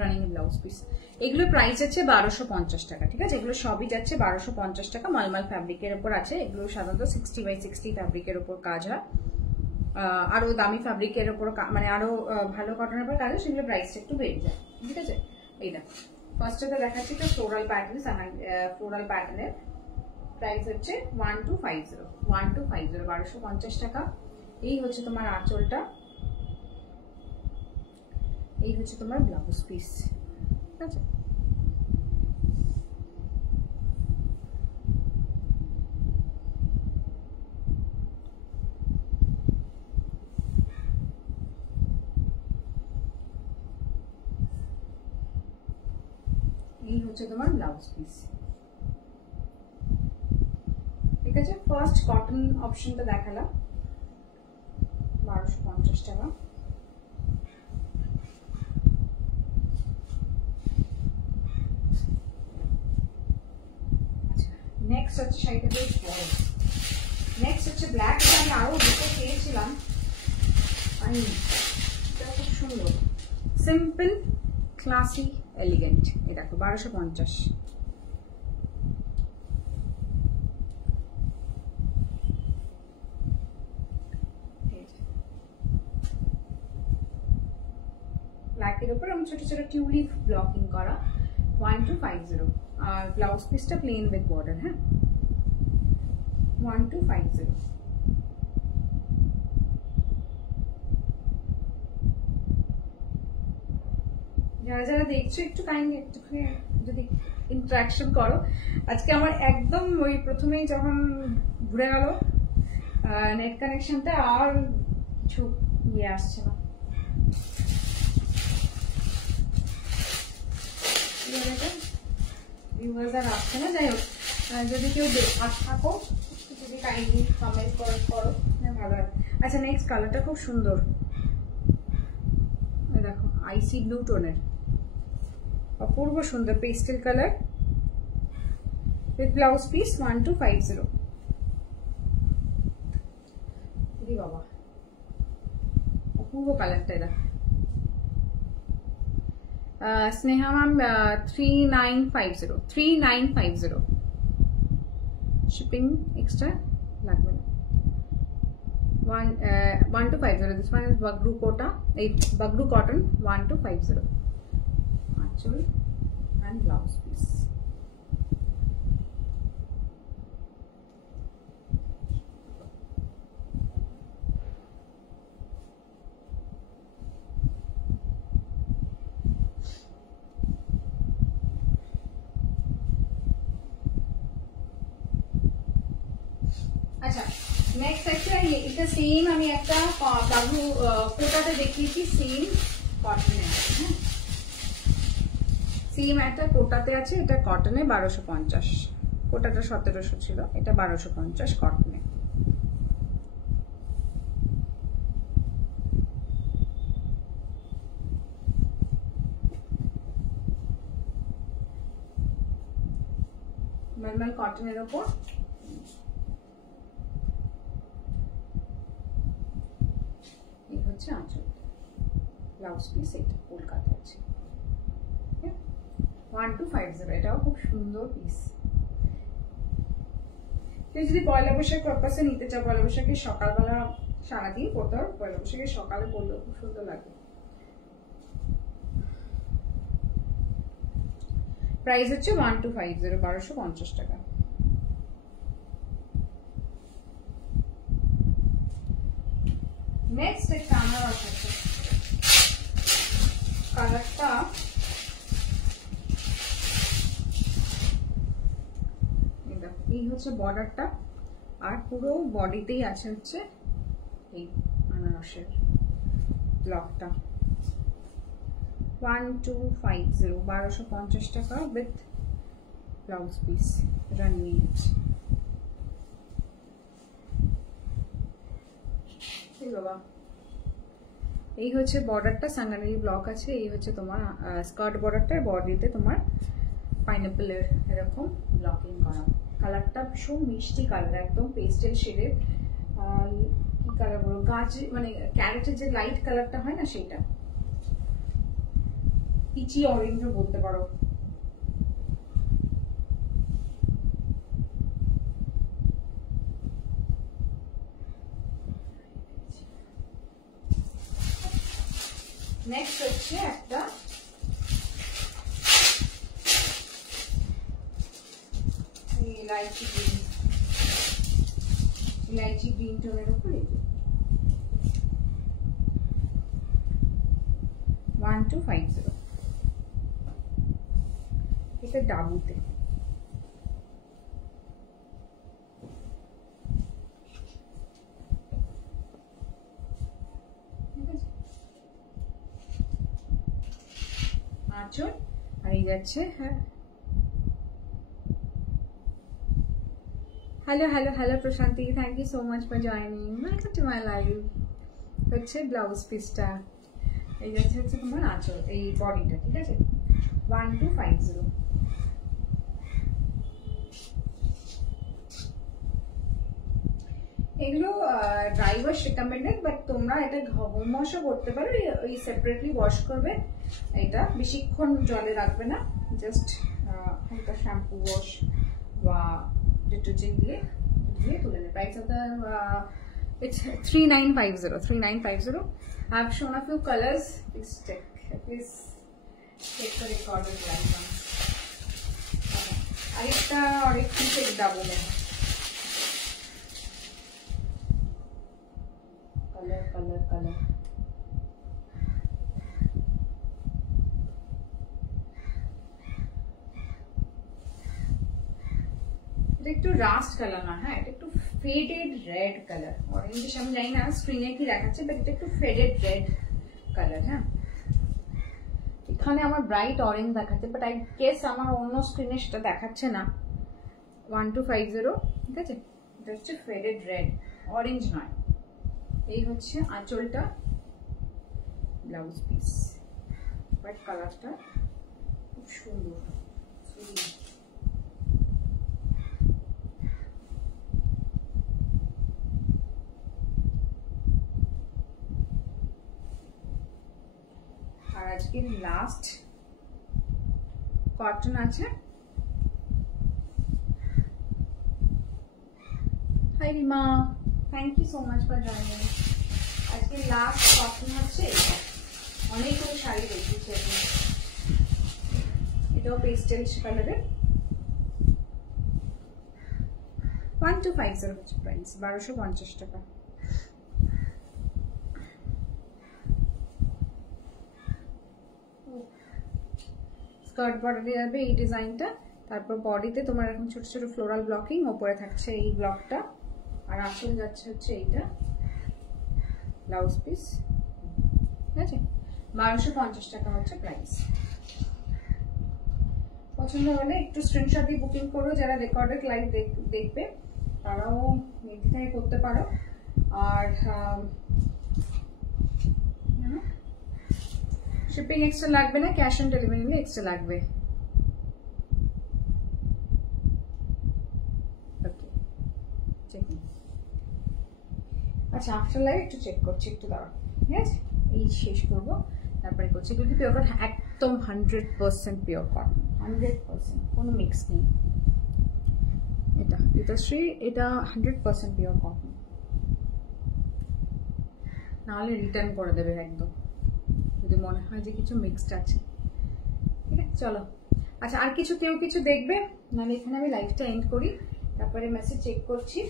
রানিং ব্লাউজ পিস। এগুলো প্রাইস আছে 1250 টাকা, ঠিক আছে? এগুলো সবই যাচ্ছে 1250 টাকা। মালমাল ফ্যাব্রিকের উপর আছে। এগুলো সাধারণত 60x60 ফ্যাব্রিকের উপর কাজ হয়। আরো দামি ফ্যাব্রিকের উপর মানে আরো ভালো কটনের উপর কাজ হয়, সেগুলো প্রাইসটা একটু বেড়ে যায়, ঠিক আছে? এই দেখো, ফার্স্টে দেখাচ্ছি তো ফ্লোরাল প্যাটার্ন। ফ্লোরাল প্যাটার্নের প্রাইস হচ্ছে 1250 1250 টাকা। এই হচ্ছে তোমার আঁচলটা, এই হচ্ছে তোমার ব্লাউজ পিস, ঠিক আছে? এই হচ্ছে তোমার ব্লাউজ পিস, ঠিক আছে? ফার্স্ট কটন অপশনটা দেখালাম 1250 টাকা। নেক্সট হচ্ছে শাড়িটা বেশ বড়। নেক্সট হচ্ছে ব্ল্যাক। আমি আরো দুটো পেয়েছিলাম, আমি এটা খুব সুন্দর, সিম্পল ক্লাসি এলিগেন্ট। এই দেখো 1250। ব্ল্যাকের উপর আমি ছোট ছোট টিউলিপ ব্লকিং করা 1250। আর ব্লাউজ পিসটা প্লেন উইথ বর্ডার। হ্যাঁ, 1250। যারা যারা দেখছো একটু কাইন্ডলি একটুখানি যদি ইন্টারাকশন করো। আজকে আমার একদম ওই প্রথমেই যখন ঘুরে গেল নেট কানেকশনটা, আর কিছু ইয়ে আসছে না। ভিউয়ার্স আর আসছে না। যাই হোক, যদি কেউ থাকো যদি কাইন্ডলি কমেন্ট করো, ভালো হয়। আচ্ছা, নেক্সট কালারটা খুব সুন্দর। দেখো, আইসি ব্লু টোনের, অপূর্ব সুন্দর pastel colour with blouse piece 1250। বাবা, অপূর্ব কালারটা। এটা স্নেহা ম্যাম 3950 শিপিং এক্সট্রা লাগবে না। 1250। This one is Bagru Kota, Bagru cotton 1250. Achal and blouse piece. আচ্ছা, নেক্সট একটা এটা সেম আমি একটা বাবু কোটাতে দেখিয়েছি, সেম কটনে আছে। হ্যাঁ, সেম একটা কোটাতে আছে, এটা কটনে 1250। কোটাটা 1700 ছিল, এটা 1250 কটনে। নরমাল কটনের ওপর এই হচ্ছে আঁচল, ব্লাউজ পিস এটা কলকাতা আছে 1250। এটাও খুব সুন্দর পিস। তুই যদি পয়লা বৈশাখ পারপাসে নিতে চাও, পয়লা বৈশাখের সকালবেলা সারাদিন পরতে হবে, পয়লা বৈশাখের সকালে পরলেও খুব সুন্দর লাগে। প্রাইস হচ্ছে 1250, 1250 টাকা। নেক্সট একটা আমার আছে কালারটা এই হচ্ছে বর্ডারটা, আর পুরো বডিতেই আছে হচ্ছে এই আনারসের ব্লকটা। 1250, 1250 টাকা উইথ ব্লাউজ পিস রানিং। বাবা এই হচ্ছে বর্ডারটা, সাঙ্গানেরি ব্লক আছে। এই হচ্ছে তোমার স্কার্ট বর্ডারটা, বডিতে তোমার পাইনাপেলের এরকম ব্লকিং করা। কালারটা ভীষণ মিষ্টি কালার, একদম পেস্টেল শেডের। কি কালার বলবো, গাছ মানে ক্যারেটের যে লাইট কালারটা হয় না সেটা, পিচি অরেঞ্জও বলতে পারো। নেক্সট হচ্ছে একটা ইলাইচি গ্রিন, ইলাইচি গ্রিন টোনের উপর 1250, এটা ডাবুতে। আঁচল আর এই যাচ্ছে। হ্যাঁ hello hello hello Prashanti, thank you so much for joining, welcome to my live. হচ্ছে ব্লাউজ পিসটা, এই যাচ্ছে হচ্ছে তোমার আঁচল, এই বডিটা, ঠিক আছে 1250। এগুলো ড্রাই ওয়াশ রিকমেন্ডেড, বাট তোমরা এটা হোম ওয়াশও করতে পারো। এই সেপারেটলি ওয়াশ করবে, এটা বেশিক্ষণ জলে রাখবে না, জাস্ট হালকা শ্যাম্পু ওয়াশ বা ডিটারজেন্ট দিয়ে তুলে নেবে। Price of the it's 3950, 3950. I have shown a few colors. Please check the recorded live one. আরেকটা পিসের ডাবল কালার কালার কালার, এটা একটু রাস্ট কালার না, হ্যাঁ এটা একটু ফেডেড রেড কালার। অরেঞ্জ আমি জানি না স্ক্রিনে কি দেখাচ্ছে, বাট এটা একটু ফেডেড রেড কালার। হ্যাঁ এখানে আমার ব্রাইট অরেঞ্জ দেখাচ্ছে, বাট আই গেস আমার অন্য স্ক্রিনে সেটা দেখাচ্ছে না। 1250, ঠিক আছে, এটা হচ্ছে ফেডেড রেড, অরেঞ্জ নয়। এই হচ্ছে আঁচলটা, ব্লাউজ পিস, বাট কালারটা খুব সুন্দর। আর আজকে লাস্ট কটন আছে। Hi Rima, thank you so much for joining. আজকে লাস্ট কটন হচ্ছে এটা, অনেকগুলো শাড়ি দেখিয়েছি এখন। এটাও পেস্টেল কালারের, 1250 হচ্ছে প্রাইস, 1250 টাকা। স্কার্ট বর্ডারে যাবে এই ডিজাইনটা, তারপর বডিতে তোমার এখন ছোট ছোট ফ্লোরাল ব্লকিং, ওপরে থাকছে এই ব্লকটা, আর আঁচল যাচ্ছে হচ্ছে এইটা, ব্লাউজ পিস, ঠিক আছে 1250 টাকা হচ্ছে প্রাইস। পছন্দ হলে একটু স্ক্রিনশট দিয়ে বুকিং করো, যারা রেকর্ডেড লাইভ দেখবে তারাও নির্দ্বিধায় করতে পারো। আর শিপিং এক্সট্রা লাগবে না, ক্যাশ অন ডেলিভারি নিলে এক্সট্রা লাগবে। আচ্ছা আফটার লাইভ একটু চেক করছি, একটু দাঁড়াও, ঠিক আছে এই শেষ করবো তারপরে করছি। এগুলো কি পিওর কটন? একদম 100% পিওর কটন, 100%, কোনো মিক্স নেই। এটা ঋতুশ্রী, এটা 100% পিওর কটন, নাহলে রিটার্ন করে দেবে একদম যদি মনে হয় যে কিছু মিক্সড আছে, ঠিক আছে। চলো আচ্ছা, আর কেউ কিছু দেখবে, নাহলে এখানে আমি লাইভটা এন্ড করি, তারপরে মেসেজ চেক করছি,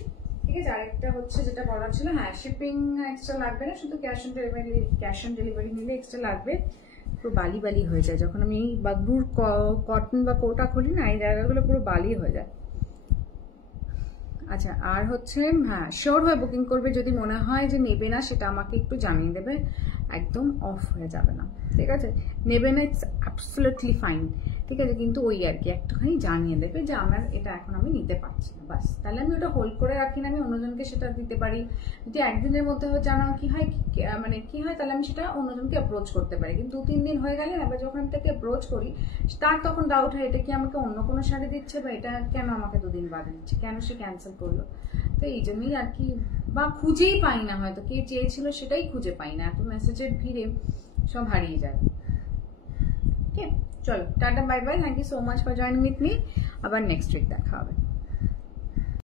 ঠিক আছে। আরেকটা হচ্ছে যেটা বলার ছিল, হ্যাঁ শিপিং এক্সট্রা লাগবে না, শুধু ক্যাশ অন ডেলিভারি নিলে এক্সট্রা লাগবে। পুরো বালি বালি হয়ে যায় যখন আমি বাগরুর কটন বা কোটা খুলি না, এই জায়গাগুলো পুরো বালি হয়ে যায়। আচ্ছা, আর হচ্ছে হ্যাঁ শিওর হয়ে বুকিং করবে, যদি মনে হয় যে নেবে না সেটা আমাকে একটু জানিয়ে দেবে, একদম অফ হয়ে যাবে না, ঠিক আছে? নেবে না, ইটস অ্যাবসলিউটলি ফাইন, ঠিক আছে, কিন্তু ওই আর কি একটুখানি জানিয়ে দেবে যে আমার এটা এখন আমি নিতে পারছি না, বাস, তাহলে আমি ওটা হোল্ড করে রাখি না, আমি অন্যজনকে সেটা দিতে পারি। যদি একদিনের মধ্যে জানা কি হয়, মানে কি হয়, তাহলে আমি সেটা অন্যজনকে অ্যাপ্রোচ করতে পারি, কিন্তু 2-3 দিন হয়ে গেলে আবার যখন আমি তাকে অ্যাপ্রোচ করি তার তখন ডাউট হয় এটা কি আমাকে অন্য কোনো শাড়ি দিচ্ছে, বা এটা কেন আমাকে 2 দিন বাদে দিচ্ছে, কেন সে ক্যান্সেল করলো। তো এই জন্যই আর কি, বা খুঁজেই পাই না, হয়তো কে চেয়েছিল সেটাই খুঁজে পাই না, এত মেসেজের ভিড়ে সব হারিয়ে যায়। ওকে, চলো tata, bye bye, thank you so much for joining with me, আবার নেক্সট উইক দেখা হবে।